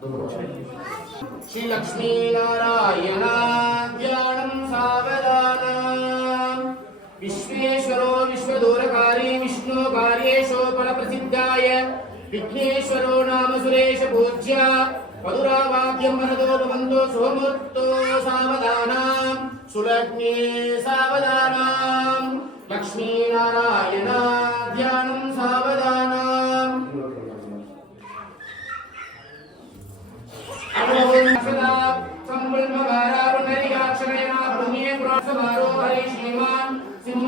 श्री लक्ष्मी नारायण ध्यानं सावधानम् विश्वेश्वरो विश्वदूरकारी विष्णु कार्येशोपल प्रसिद्धाय विघ्नेश्वरो नाम सुरेश पूज्य मधुरावाक्यं मनदो भवन्तो सोमूर्तो सावधानम् सुलग्ने सावधानम् लक्ष्मी नारायण ध्यानं सावधानम् श्रीमान सिंह